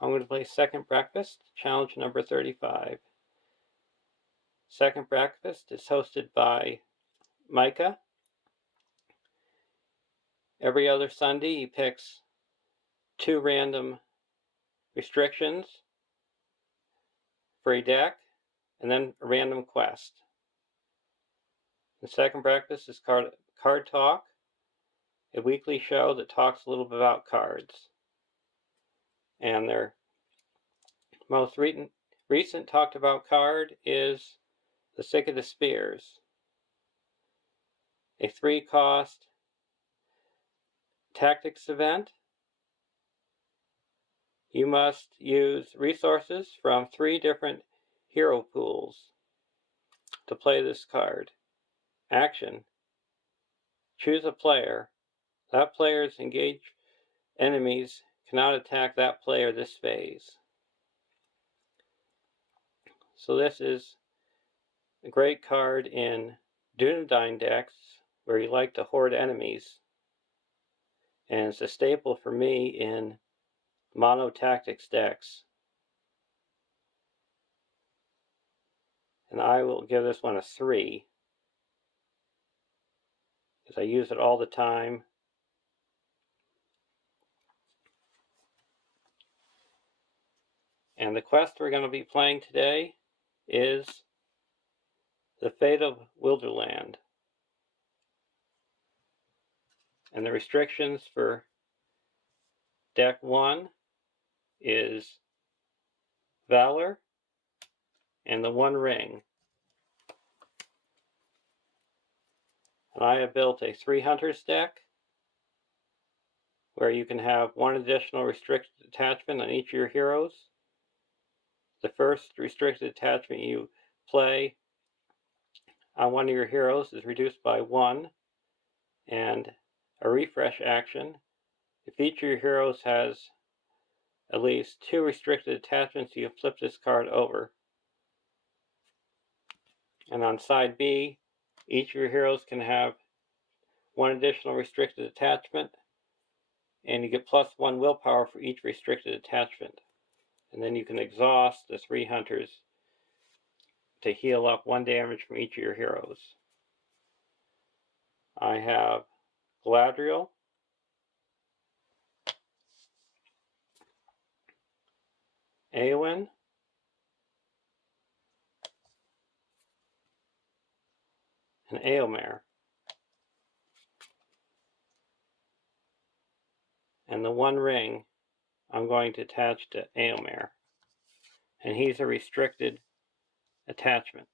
I'm going to play Second Breakfast, challenge number 35. Second Breakfast is hosted by Micah. Every other Sunday he picks 2 random restrictions for a deck, and then a random quest. The Second Breakfast is Card Talk, a weekly show that talks a little bit about cards. And their most recent talked about card is the Thicket of Spears, a 3-cost tactics event. You must use resources from 3 different hero pools to play this card. Action: choose a player. That player's engaged enemies cannot attack that player this phase. So this is a great card in Dunhere decks where you like to hoard enemies, and it's a staple for me in mono tactics decks. And I will give this one a 3 because I use it all the time. And the quest we're going to be playing today is The Fate of Wilderland. And the restrictions for deck 1 is Valor and the One Ring. And I have built a 3 Hunters deck where you can have 1 additional restricted attachment on each of your heroes. The first restricted attachment you play on one of your heroes is reduced by 1, and a refresh action. If each of your heroes has at least 2 restricted attachments, you flip this card over. And on side B, each of your heroes can have 1 additional restricted attachment, and you get +1 willpower for each restricted attachment. And then you can exhaust the 3 Hunters to heal up 1 damage from each of your heroes. I have Galadriel, Eowyn, and Eomer. And the One Ring I'm going to attach to Eomer, and he's a restricted attachment.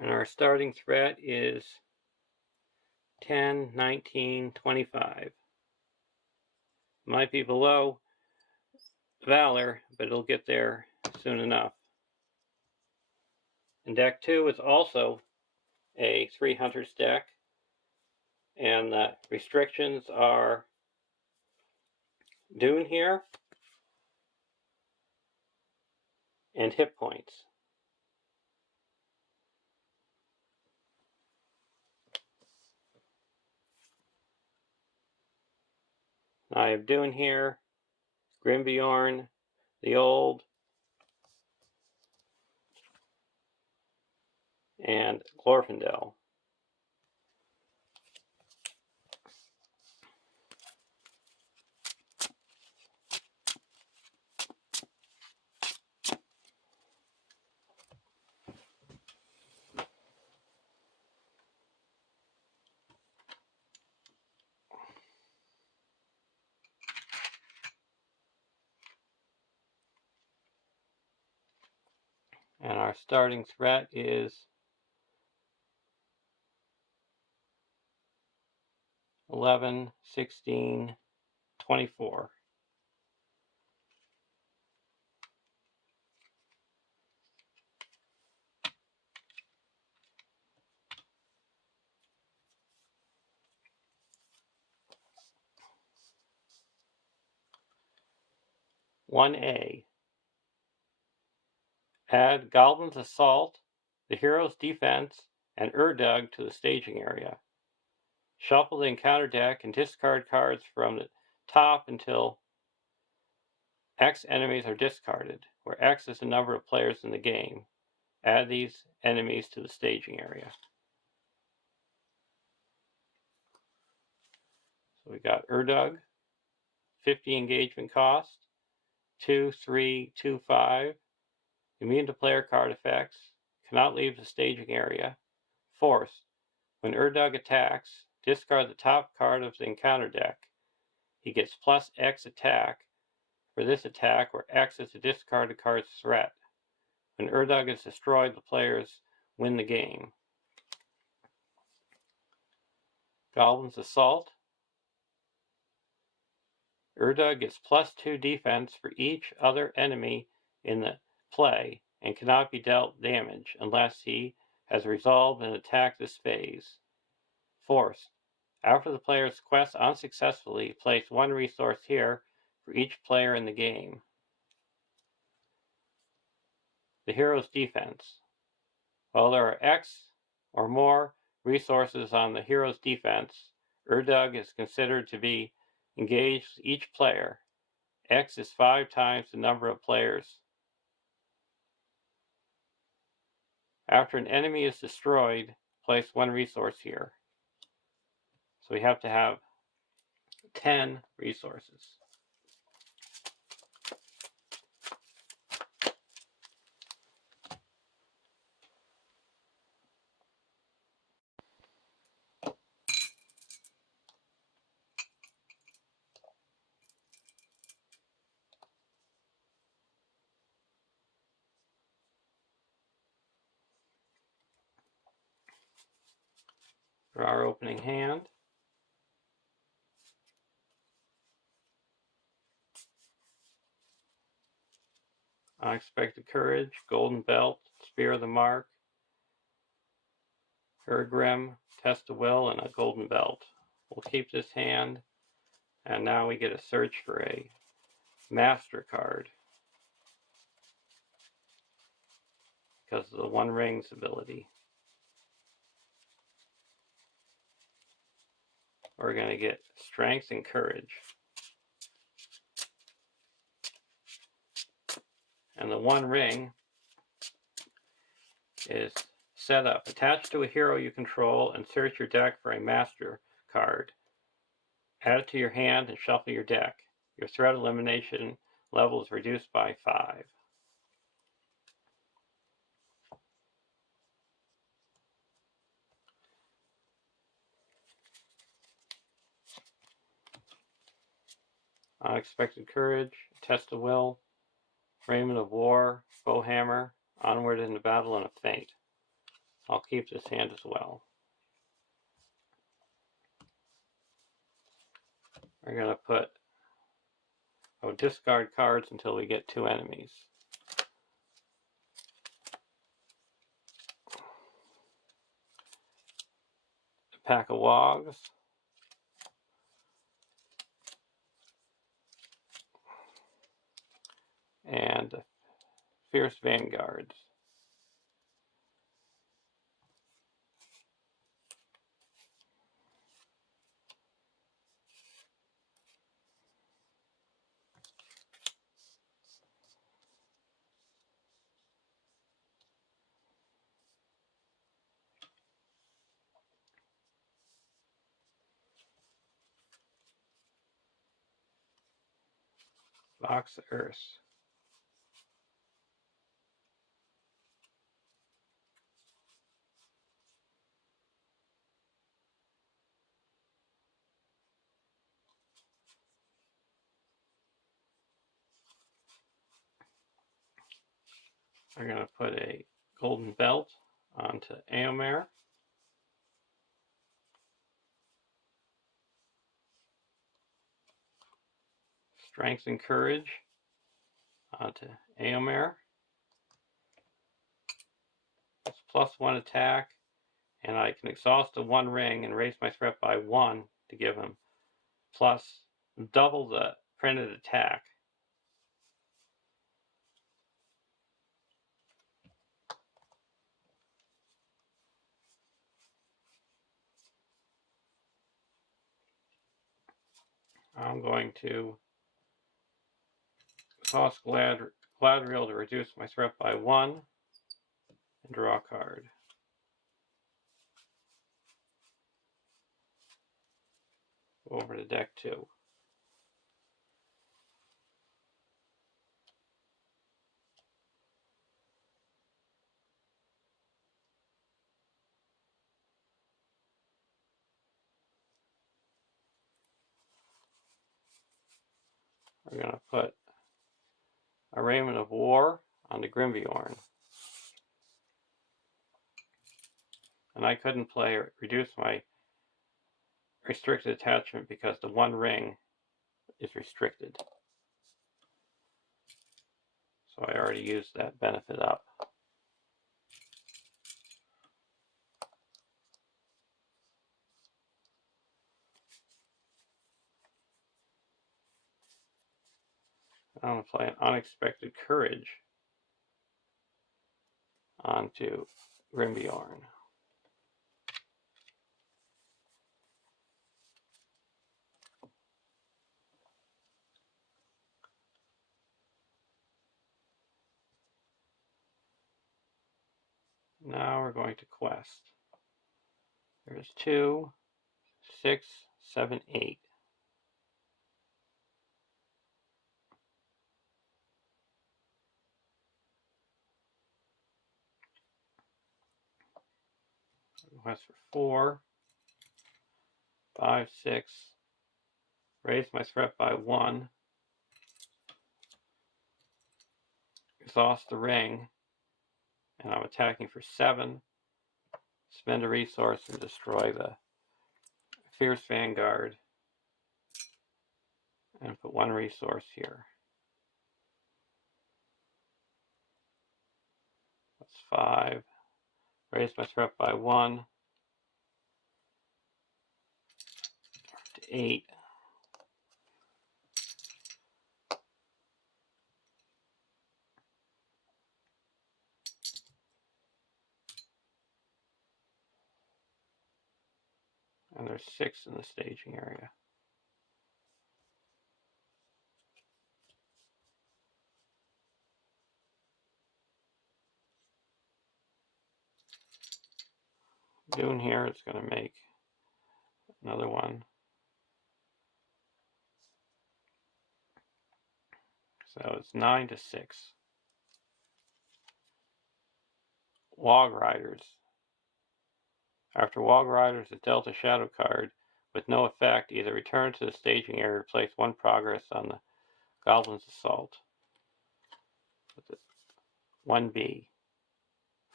And our starting threat is 10, 19, 25. Might be below Valor, but it'll get there soon enough. And deck 2 is also a 3 Hunters deck, and the restrictions are Dunhere and hit points. I have Dunhere, Grimbjorn, the Old, and Glorfindel. And our starting threat is 11, 16, 24. 1A. Add Goblins Assault, the hero's defense, and Urdug to the staging area. Shuffle the encounter deck and discard cards from the top until X enemies are discarded, where X is the number of players in the game. Add these enemies to the staging area. So we got Urdug, 50 engagement cost, 2, 3, 2, 5, immune to player card effects, cannot leave the staging area. Force, when Urdug attacks, discard the top card of the encounter deck. He gets plus X attack for this attack, where X is the discarded card's threat. When Urdug is destroyed, the players win the game. Goblin's Assault. Urdug gets plus 2 defense for each other enemy in the play and cannot be dealt damage unless he has resolved an attack this phase. Force. After the player's quest unsuccessfully, place 1 resource here for each player in the game. The hero's defense. While there are X or more resources on the hero's defense, Urdug is considered to be engaged with each player. X is 5 times the number of players. After an enemy is destroyed, place 1 resource here. So we have to have 10 resources. For our opening hand, Unexpected Courage, Golden Belt, Spear of the Mark, Urgrim, Test of Will, and a Golden Belt. We'll keep this hand, and now we get a search for a Master card because of the One Rings ability. We're going to get Strength and Courage. And the One Ring is set up. Attach to a hero you control and search your deck for a Master card. Add it to your hand and shuffle your deck. Your threat elimination level is reduced by 5. Unexpected Courage, Test of Will, Raiment of War, Bowhammer, Onward into Battle, and a Feint. I'll keep this hand as well. We're going to discard cards until we get 2 enemies. A pack of Wogs, and Fierce Vanguards. Box of Earth. We're going to put a Golden Belt onto Éomer. Strength and Courage onto Éomer. It's +1 attack, and I can exhaust a 1 ring and raise my threat by 1 to give him plus double the printed attack. I'm going to toss Gladriel to reduce my threat by 1 and draw a card. Go over to deck 2. We're going to put a Raiment of War on the Grimbjorn. And I couldn't play or reduce my restricted attachment because the One Ring is restricted. So I already used that benefit up. I'm going to play an Unexpected Courage onto Grimbjorn. Now we're going to quest. There's 2, 6, 7, 8. Quest for 4, 5, 6. Raise my threat by 1. Exhaust the ring. And I'm attacking for 7. Spend a resource and destroy the Fierce Vanguard. And put 1 resource here. That's 5. Raise my threat by 1. To 8. And there's 6 in the staging area. Dunhere is going to make another one. So it's 9 to 6. Wog Riders. After Wog Riders is dealt a shadow card with no effect, either return to the staging area or place 1 progress on the Goblin's Assault. 1B.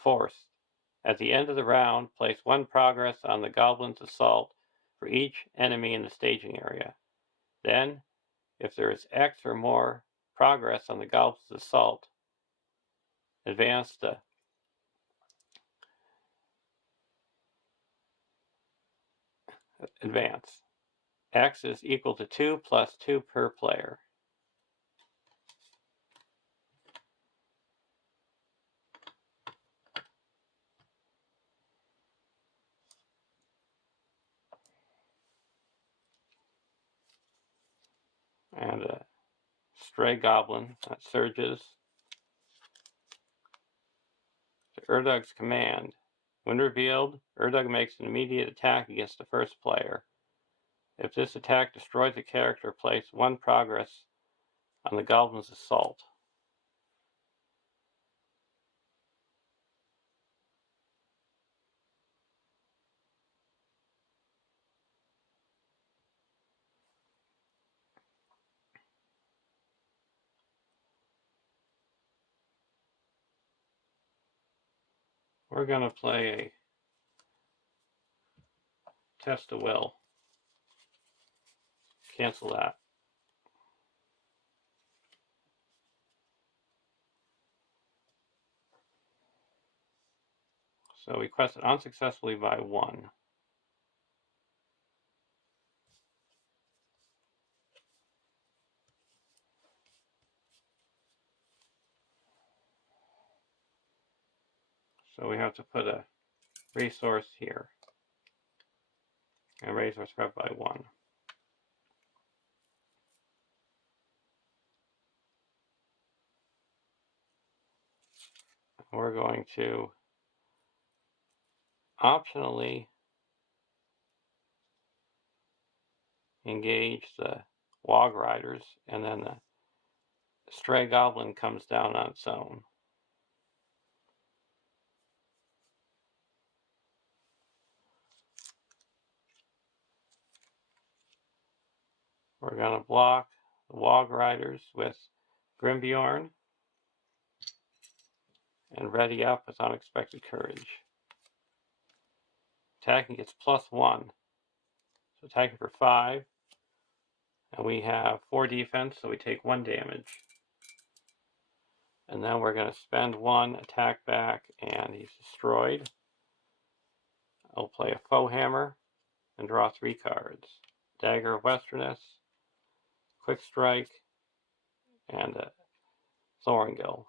Forced. At the end of the round, place 1 progress on the Goblin's Assault for each enemy in the staging area. Then, if there is X or more progress on the Goblin's Assault, advance. X is equal to 2 plus 2 per player. And a Stray Goblin that surges to Urdug's command. When revealed, Urdug makes an immediate attack against the first player. If this attack destroys a character, place 1 progress on the Goblin's Assault. We're going to play a Test of Will. Cancel that. So we quested unsuccessfully by 1. So we have to put a resource here and raise our threat by 1. We're going to optionally engage the Wog Riders, and then the Stray Goblin comes down on its own. We're going to block the Wog Riders with Grimbjorn and ready up with Unexpected Courage. Attacking gets +1, so attacking for 5, and we have 4 defense, so we take 1 damage. And then we're going to spend 1, attack back, and he's destroyed. I'll play a Foe Hammer and draw 3 cards. Dagger of Westerness, Quick Strike, and a Thorngill.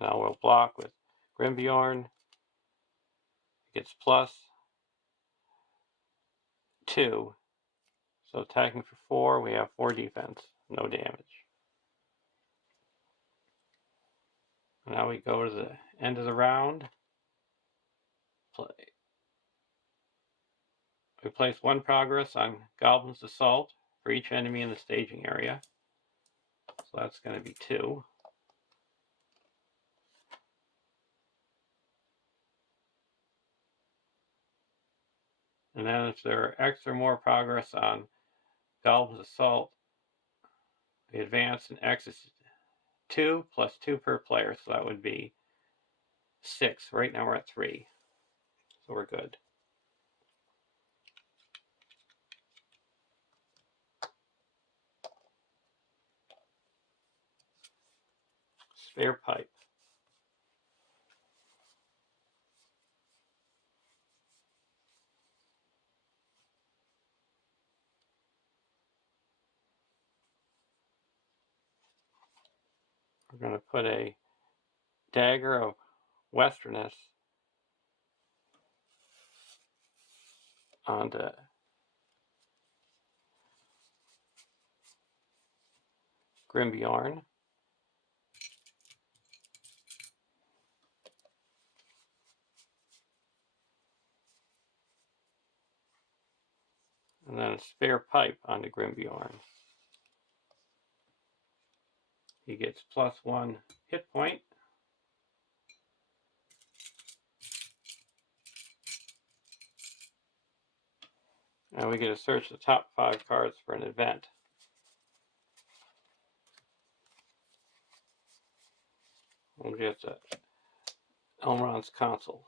Now we'll block with Grimbjorn. Gets +2. So attacking for 4, we have 4 defense, no damage. Now we go to the end of the round. We place 1 progress on Goblin's Assault for each enemy in the staging area. So that's going to be 2. And then if there are X or more progress on Goblin's Assault, we advance, and X is 2 + 2 per player, so that would be 6. Right now we're at 3, so we're good. Spare Pipe. We're going to put a Dagger of Westerness onto Grimbjorn. And then a Spare Pipe onto Grimbjorn. He gets +1 hit point. And we get to search the top 5 cards for an event. We'll get to Elrond's Console.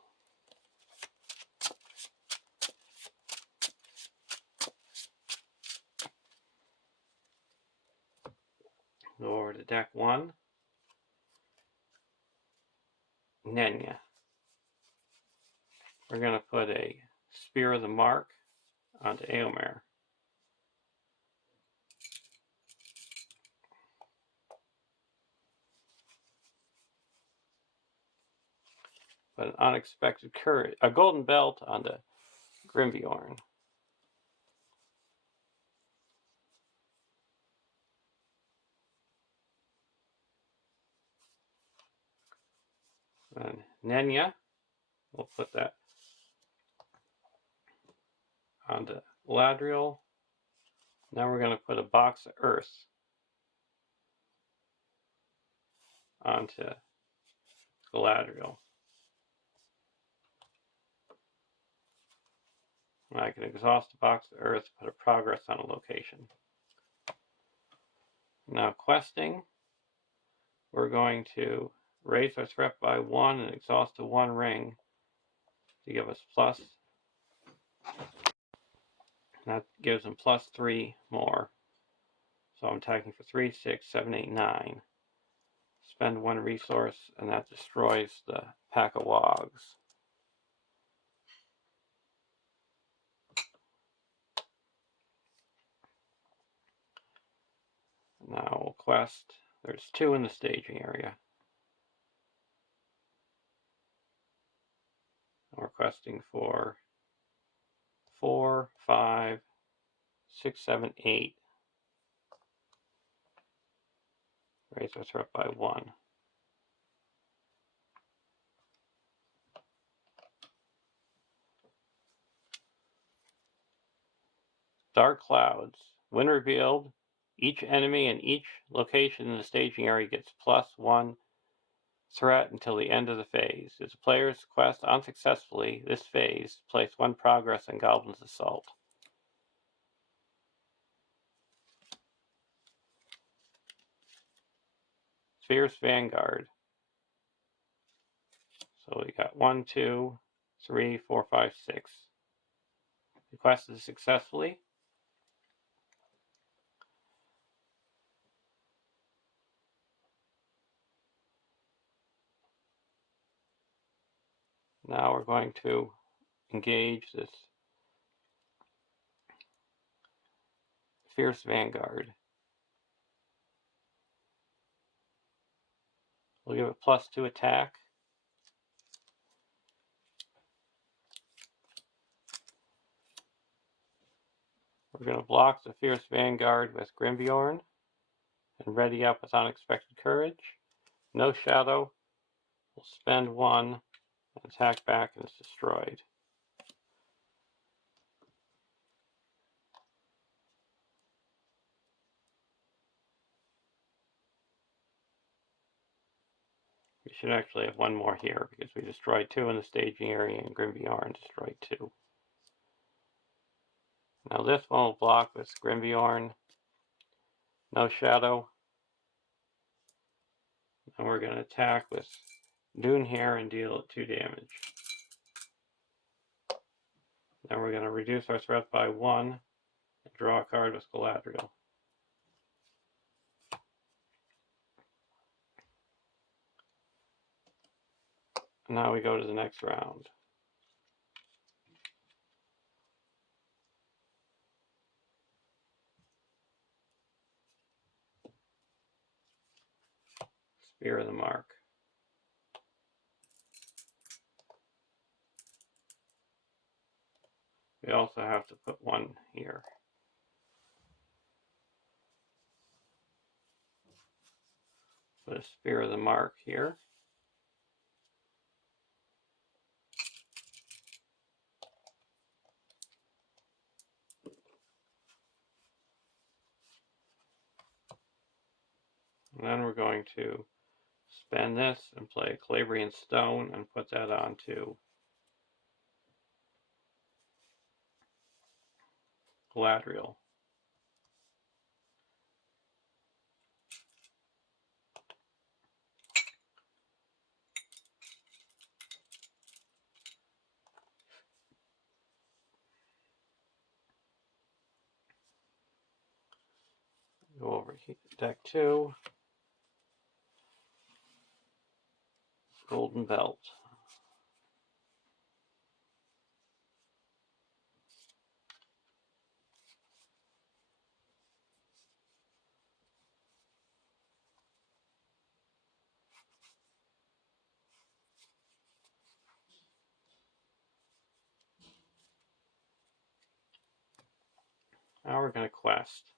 Go over to deck 1. Nenya. We're going to put a Spear of the Mark onto Eomer. Put an Unexpected Courage, a Golden Belt onto Grimbjorn. And Nenya, we'll put that onto Galadriel. Now we're going to put a Box of Earth onto Galadriel. And I can exhaust the Box of Earth, put a progress on a location. Now questing, we're going to raise our threat by 1 and exhaust a 1 ring to give us plus. That gives them +3 more. So I'm attacking for 3, 6, 7, 8, 9. Spend 1 resource, and that destroys the pack of wogs. Now we'll quest. There's 2 in the staging area. We're questing for 4, 5, 6, 7, 8. Raise our threat by 1. Dark Clouds. When revealed, each enemy in each location in the staging area gets +1 threat until the end of the phase. If the player's quest unsuccessfully this phase, place 1 progress on Goblin's Assault. Fierce Vanguard. So we got 1, 2, 3, 4, 5, 6. The quest is successfully. Now we're going to engage this Fierce Vanguard. We'll give it +2 attack. We're going to block the Fierce Vanguard with Grimbjorn and ready up with Unexpected Courage. No Shadow. We'll spend 1 and attack back, and it's destroyed. We should actually have 1 more here because we destroyed 2 in the staging area and Grimbjorn destroyed 2. Now this one will block with Grimbjorn. No Shadow. And we're going to attack with Dunhere and deal 2 damage. Then we're going to reduce our threat by 1 and draw a card with Galadriel. Now we go to the next round. Spear of the Mark. We also have to put 1 here. Put a Spear of the Mark here. And then we're going to spend this and play Calabrian Stone and put that onto Galadriel. Go over here, deck 2. Golden Belt. Now we're going to quest.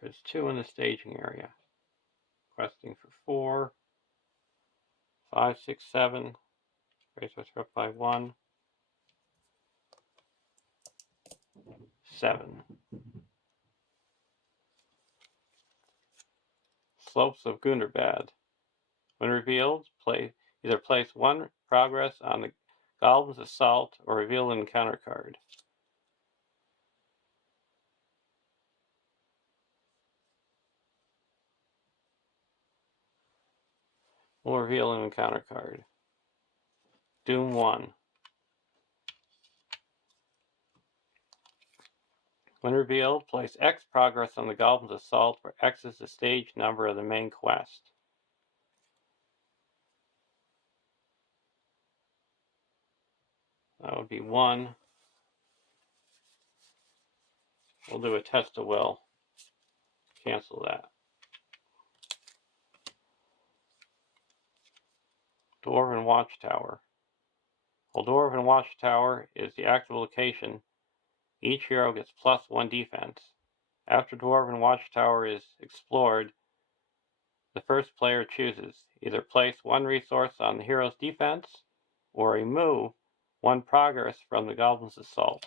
There's 2 in the staging area. Questing for 4, 5, 6, 7. Raise our threat by 1. 7. Slopes of Gundabad. When revealed, either place 1 progress on the Goblin's Assault or reveal an encounter card. We'll reveal an encounter card. Doom 1. When revealed, place X progress on the Goblin's Assault, where X is the stage number of the main quest. That would be 1. We'll do a Test of Will. Cancel that. Dwarven Watchtower. While Dwarven Watchtower is the active location, each hero gets +1 defense. After Dwarven Watchtower is explored, the first player chooses either place 1 resource on the hero's defense or remove 1 progress from the Goblin's Assault.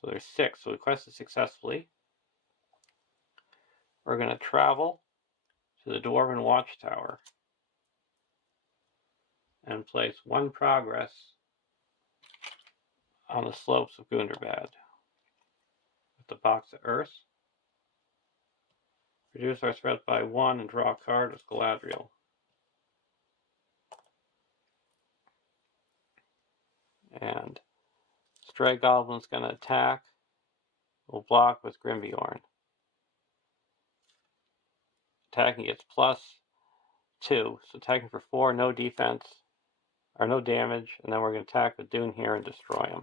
So there's 6. So we quested successfully. We're going to travel to the Dwarven Watchtower and place 1 progress on the slopes of Gunderbad. With the box of Earth, reduce our threat by 1 and draw a card as Galadriel. And Stray Goblin's going to attack. We'll block with Grimbjorn. Attacking gets +2, so attacking for 4, no defense, or no damage, and then we're going to attack with Dunhere and destroy him.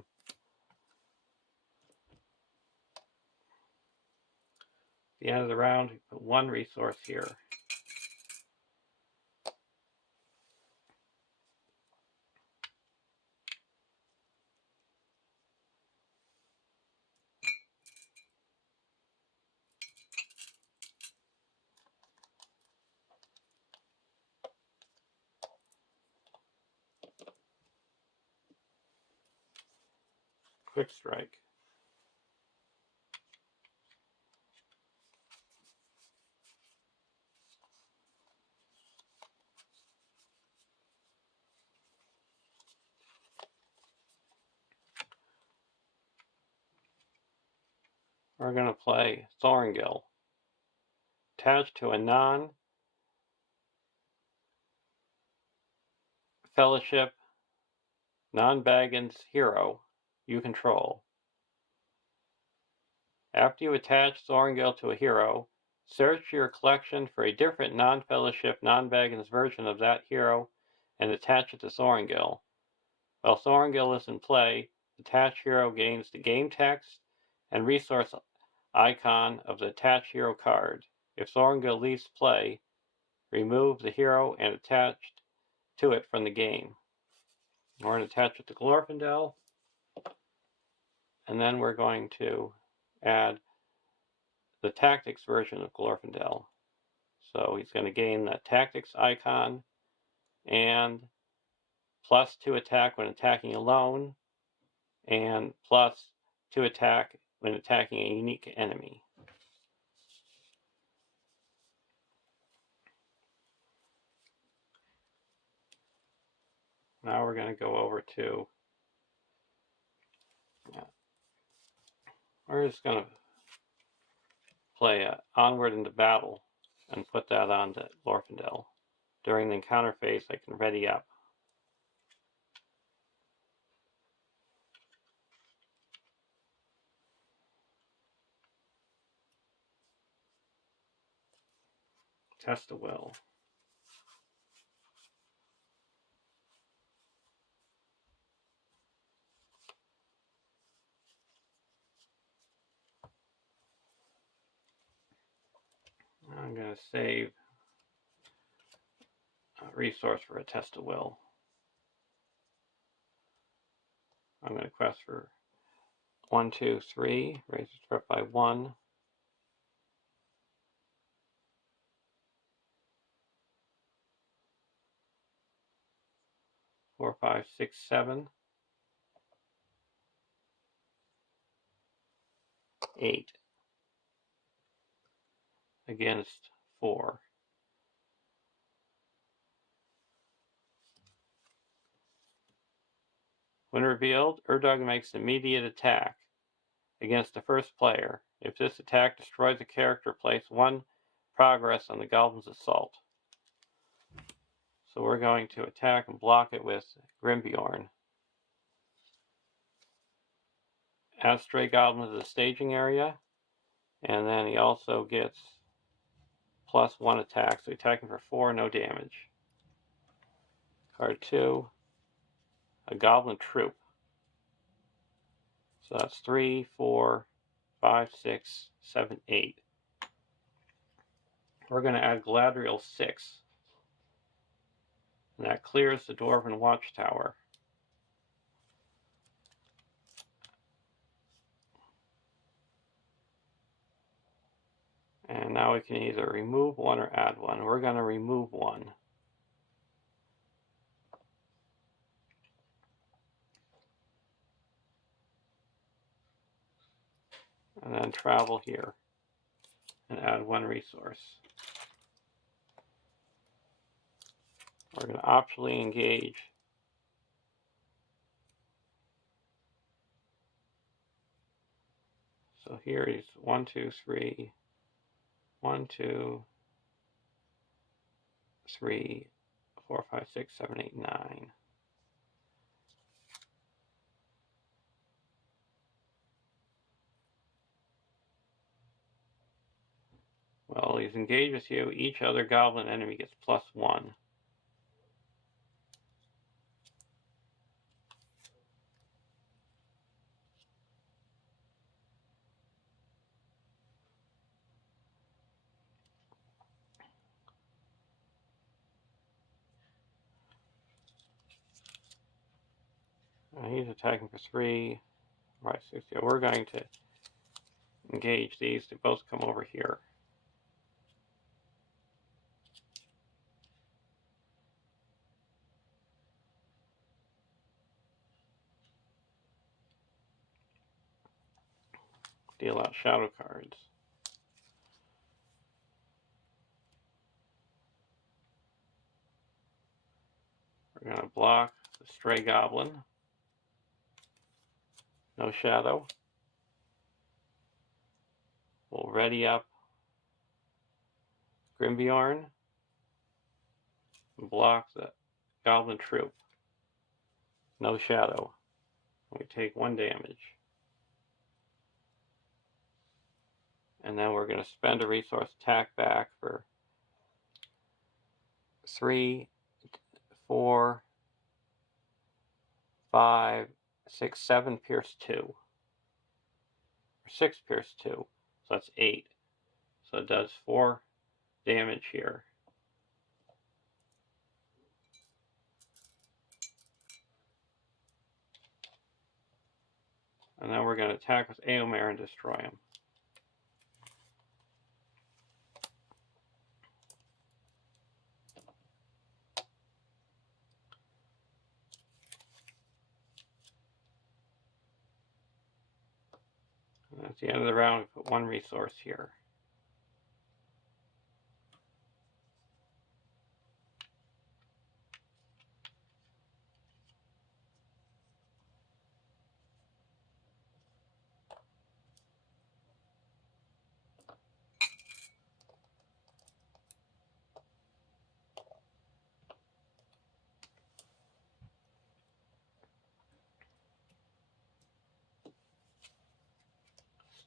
At the end of the round, we put 1 resource here. Quick strike. We're going to play Thorngil. Attached to a non-Fellowship, non-Baggins hero you control. After you attach Thorngil to a hero, search your collection for a different non-Fellowship, non-Baggins version of that hero and attach it to Thorngil. While Thorngil is in play, the attached hero gains the game text and resource icon of the attached hero card. If Thorngil leaves play, remove the hero and attached to it from the game. We're going to attach it to Glorfindel, and then we're going to add the tactics version of Glorfindel. So he's going to gain the tactics icon and +2 attack when attacking alone, and +2 attack when attacking a unique enemy. Now we're going to go over to, we're just going to play Onward into Battle and put that on to Glorfindel. During the encounter phase, I can ready up. Test the will. I'm going to save a resource for a test of will. I'm going to quest for 1, 2, 3, raise the threat by 1. 4, 5, 6, 7, 8 against 4. When revealed, Urdug makes an immediate attack against the first player. If this attack destroys a character, place 1 progress on the Goblin's Assault. So we're going to attack and block it with Grimbjorn. Add Stray Goblin to the staging area, and then he also gets +1 attack, so attacking for 4, no damage. Card 2, a Goblin Troop. So that's 3, 4, 5, 6, 7, 8. We're going to add Galadriel 6. And that clears the Dwarven Watchtower. And now we can either remove 1 or add 1. We're going to remove 1. and then travel here and add one resource. We're going to optionally engage so here is 1, 2, 3, 1, 2, 3, 4, 5, 6, 7, 8, 9. Well, he's engaged with you. Each other goblin enemy gets +1. He's attacking for 3, 5, 6. Yeah, we're going to engage these to both come over here. Deal out shadow cards. We're going to block the stray goblin. No shadow. We'll ready up Grimbjorn and block the goblin troop. No shadow. We take 1 damage. And then we're going to spend a resource, attack back for 3, 4, 5, 6, 7, pierce 2. Or 6 pierce 2. So that's 8. So it does 4 damage here. And then we're going to attack with Eomer and destroy him. And at the end of the round, we put 1 resource here.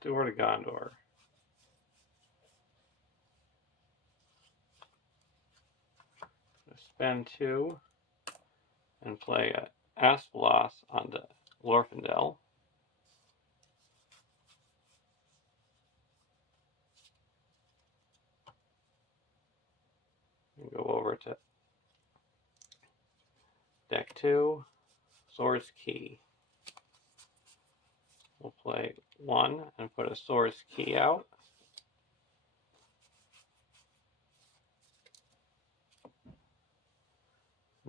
Steward of Gondor. Spend 2 and play a Aspelos onto Glorfindel. And go over to deck 2, Swords Key. We'll play 1 and put a Swords Key out.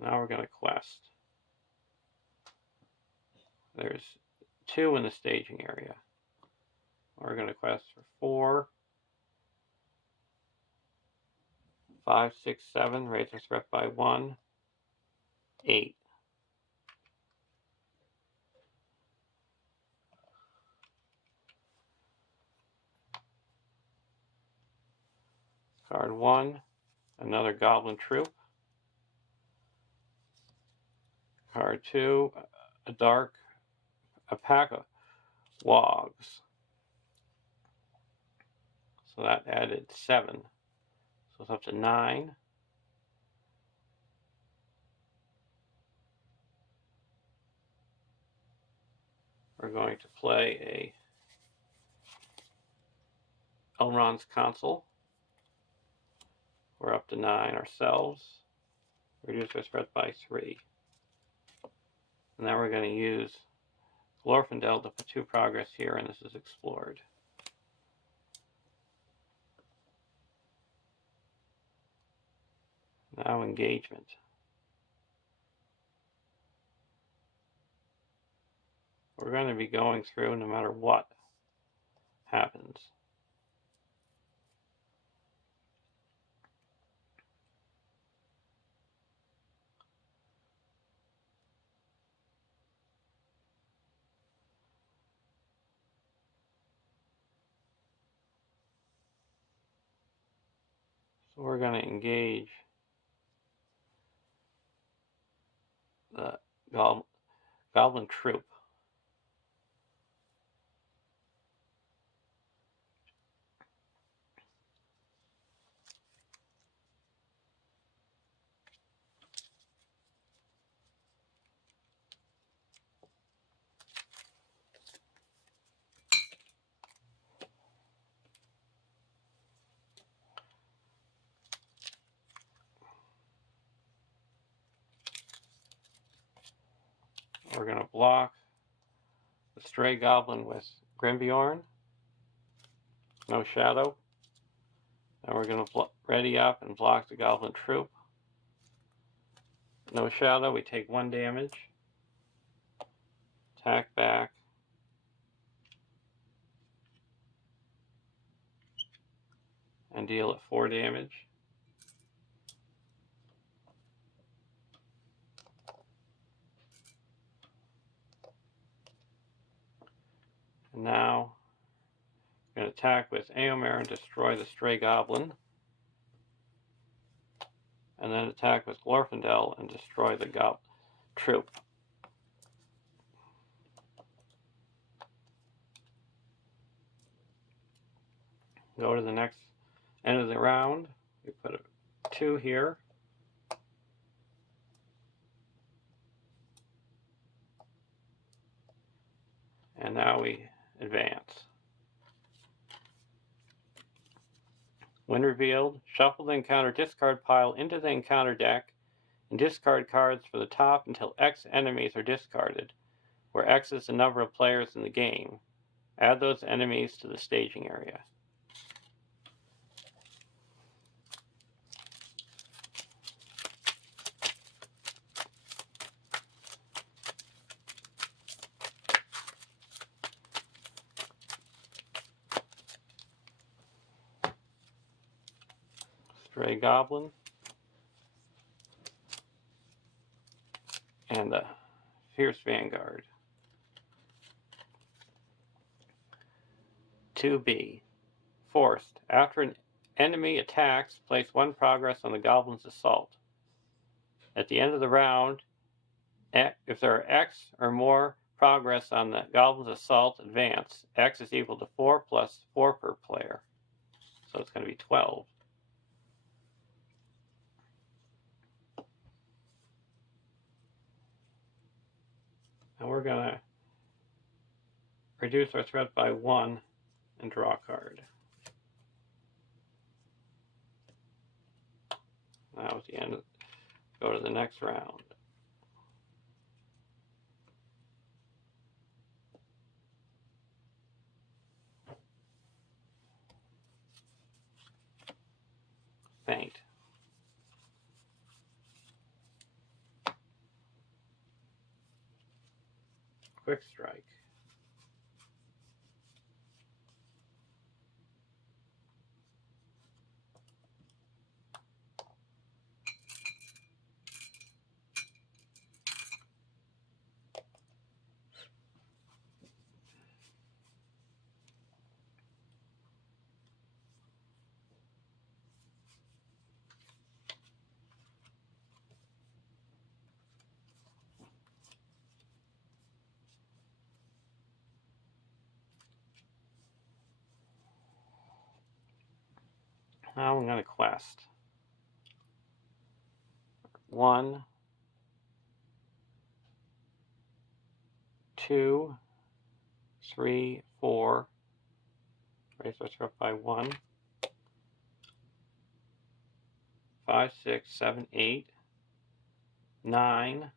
Now we're going to quest. There's 2 in the staging area. We're going to quest for 4, 5, 6, 7, raise our threat by 1, 8. Card 1, another Goblin Troop. Card 2, a pack of wogs. So that added 7. So it's up to 9. We're going to play a Elrond's Consul. We're up to 9 ourselves. Reduce our threat by 3. And now we're going to use Glorfindel to put 2 progress here, and this is explored. Now engagement. We're going to be going through no matter what happens. So we're going to engage the goblin troop. We're going to block the stray goblin with Grimbjorn, no shadow. And we're going to ready up and block the goblin troop. No shadow, we take 1 damage. Attack back. And deal it 4 damage. And now we're going to attack with Eomer and destroy the stray goblin. And then attack with Glorfindel and destroy the troop. Go to the next end of the round. We put a 2 here. And now we advance. When revealed, shuffle the encounter discard pile into the encounter deck and discard cards for the top until X enemies are discarded, where X is the number of players in the game. Add those enemies to the staging area. Stray Goblin. And the Fierce Vanguard. 2B. Forced. After an enemy attacks, place 1 progress on the Goblin's assault. At the end of the round, if there are X or more progress on the Goblin's assault advance, X is equal to 4 plus 4 per player. So it's going to be 12. And we're going to reduce our threat by 1 and draw a card. Now at the end, go to the next round. Faint. Quick Strike. Now I'm going to quest. 1, 2, 3, 4. Raise our threat by 1. 5, 6, 7, 8, 9.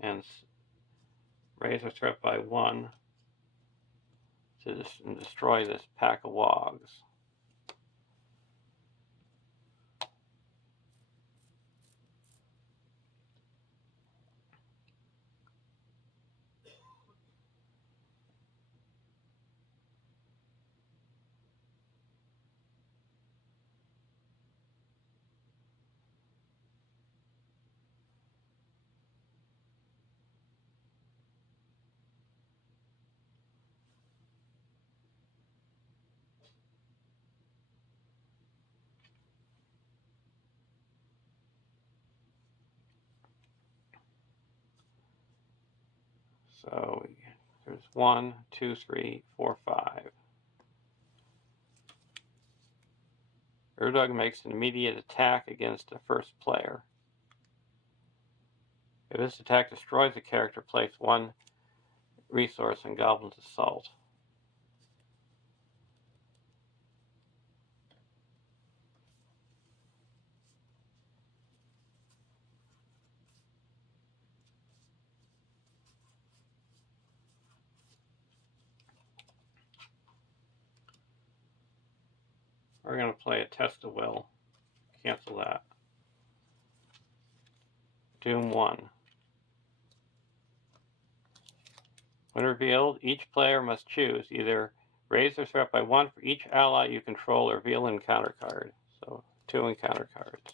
And raise our threat by 1 to destroy this pack of wogs. So there's 1, 2, 3, 4, 5. Urdug makes an immediate attack against the first player. If this attack destroys the character, place 1 resource in Goblin's Assault. We're going to play a Test of Will. Cancel that. Doom 1. When revealed, each player must choose either raise their threat by 1 for each ally you control or reveal an encounter card. So 2 encounter cards.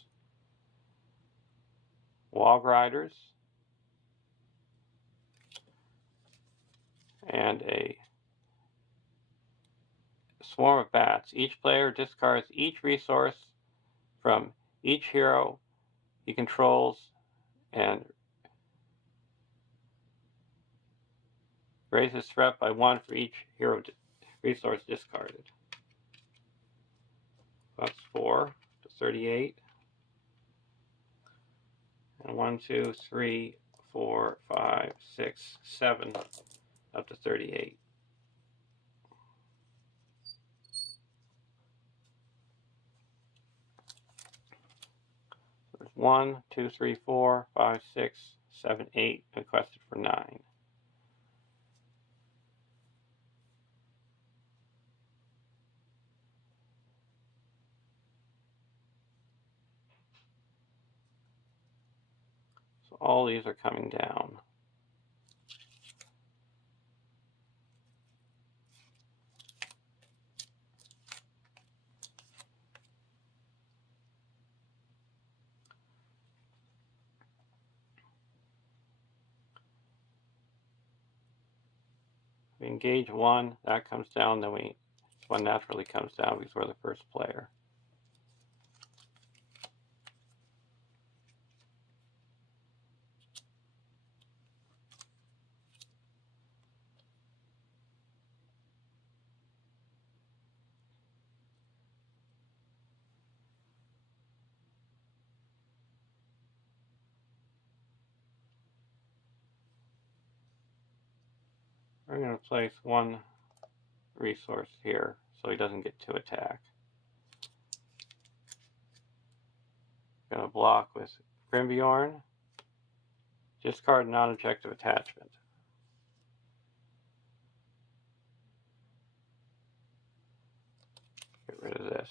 Wog Riders. And a Swarm of Bats. Each player discards each resource from each hero he controls and raises threat by 1 for each hero resource discarded. That's 4 to 38. And 1, 2, 3, 4, 5, 6, 7 up to 38. There's 1, 2, 3, 4, 5, 6, 7, 8, and quested for 9. So all these are coming down. We engage 1, that comes down, then this one naturally comes down because we're the first player. We're going to place 1 resource here so he doesn't get to attack. Going to block with Grimbjorn. Discard non-objective attachment. Get rid of this.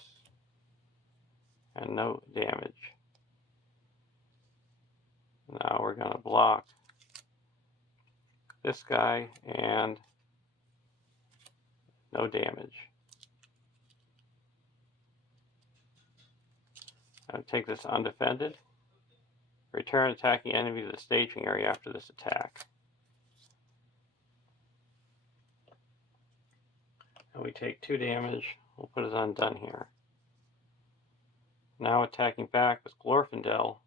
And no damage. Now we're going to block this guy and no damage. I'll take this undefended. Return attacking enemy to the staging area after this attack. And we take 2 damage. We'll put it on Dunhere. Now attacking back with Glorfindel.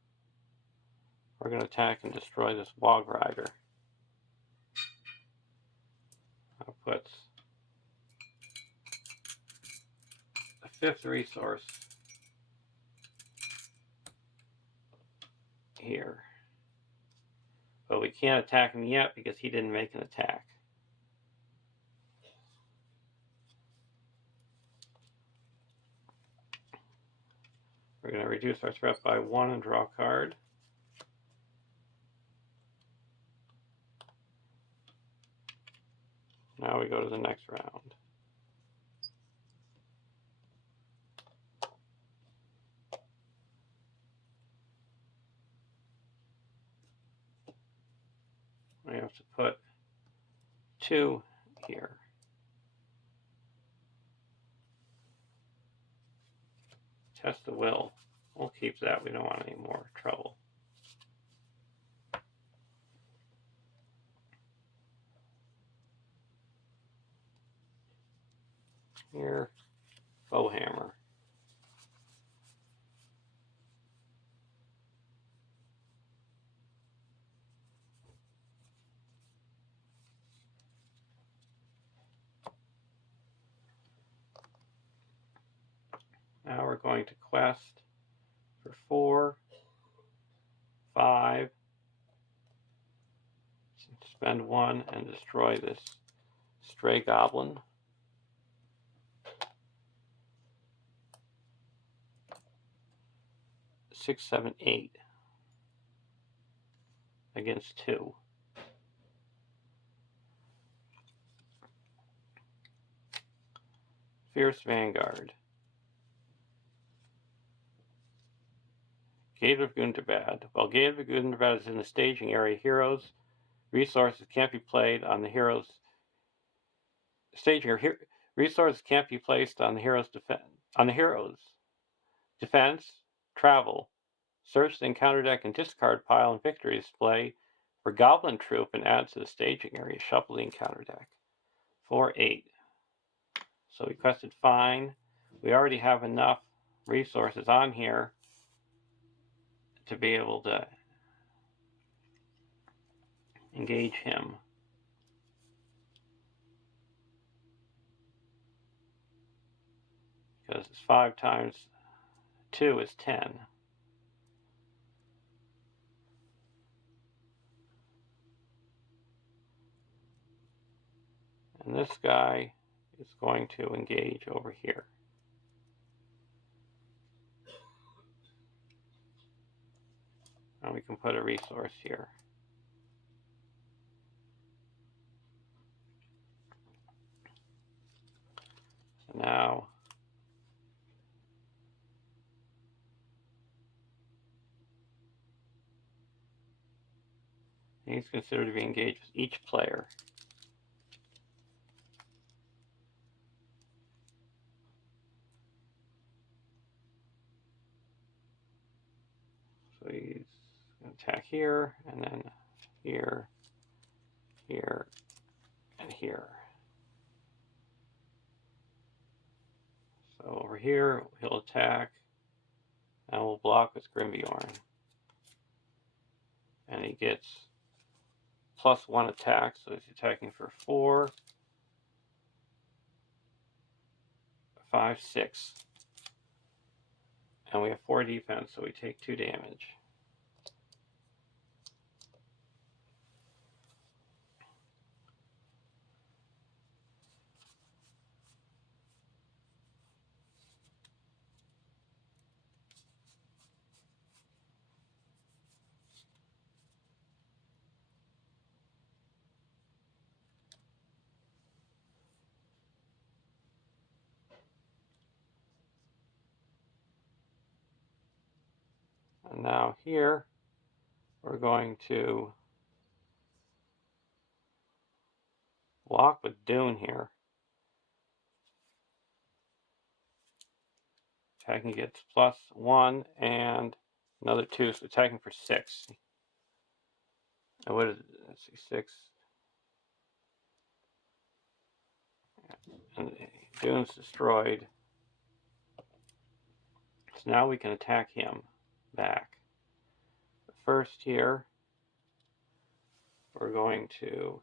We're going to attack and destroy this Wog Rider. I'll put the 5th resource here. But we can't attack him yet because he didn't make an attack. We're going to reduce our threat by 1 and draw a card. Now we go to the next round. We have to put 2 here. Test the will. We'll keep that. We don't want any more trouble. Here, Bowhammer. going to quest for 4, 5, spend 1 and destroy this stray goblin. 6, 7, 8 against 2. Fierce Vanguard. Gate of Gundabad. While Gate of Gundabad is in the staging area, heroes' resources can't be played on the hero's staging area. Resources can't be placed on the hero's defense, travel, search the encounter deck and discard pile and victory display for Goblin Troop and add to the staging area. Shuffle the encounter deck. 4, 8. So we quested fine. We already have enough resources on here to be able to engage him. Because it's 5 times 2 is 10. And this guy is going to engage over here. And we can put a resource here. So now he's considered to be engaged with each player. So he's going to attack here, and then here, here, and here. So over here, he'll attack, and we'll block with Grimbjorn. And he gets +1 attack, so he's attacking for 4, 5, 6. And we have 4 defense, so we take 2 damage. And now here, we're going to block with Dune here. Attacking gets +1 and another 2, so attacking for 6. And what is it? Let's see, 6. And Dune's destroyed. So now we can attack him back. First here, we're going to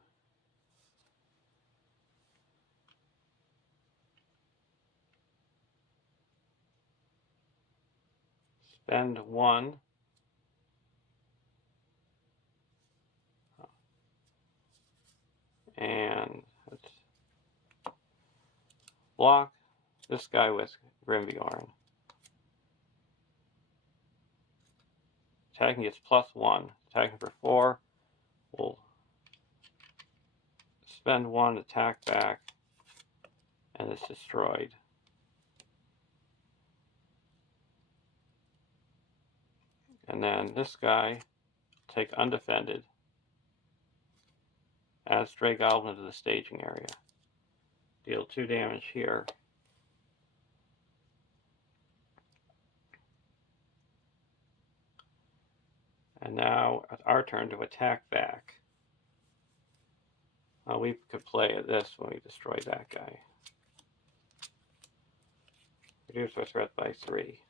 spend 1 and let's block this guy with Grimbjorn. Attacking gets +1. Attacking for 4. We'll spend 1, attack back, and it's destroyed. And then this guy, take undefended. Add stray goblin to the staging area. Deal 2 damage here. And now it's our turn to attack back. We could play this when we destroy that guy. Reduce our threat by 3.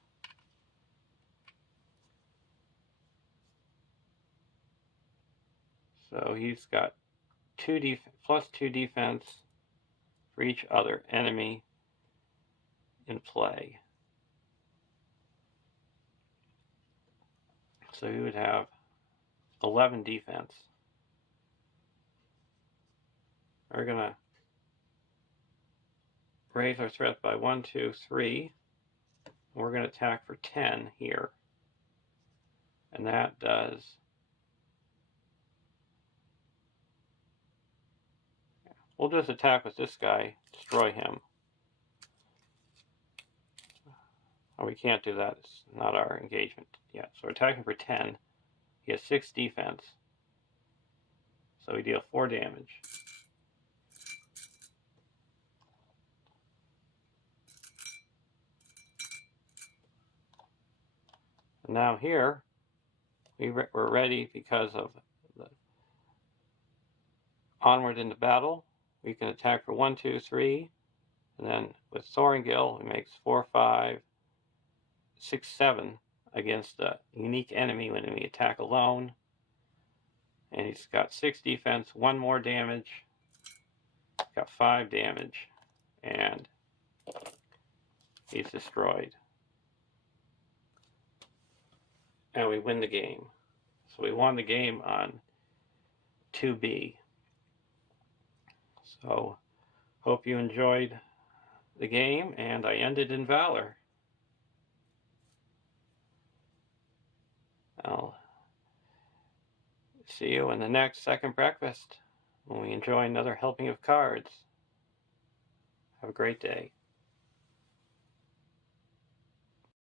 So he's got +2 defense for each other enemy in play. So we would have 11 defense. We're going to raise our threat by 1, 2, 3. We're going to attack for 10 here. And that does... We'll just attack with this guy, destroy him. Oh, we can't do that. It's not our engagement yet. So we're attacking for 10. He has 6 defense. So we deal 4 damage. And now here, we're ready because of the onward into battle. We can attack for 1, 2, 3. And then with Thoringill, it makes 4, 5, 6, 7 against a unique enemy when we attack alone. And he's got 6 defense, 1 more damage. Got 5 damage. And he's destroyed. And we win the game. So we won the game on 2B. So, hope you enjoyed the game, and I ended in Valor. I'll see you in the next second breakfast when we enjoy another helping of cards. Have a great day.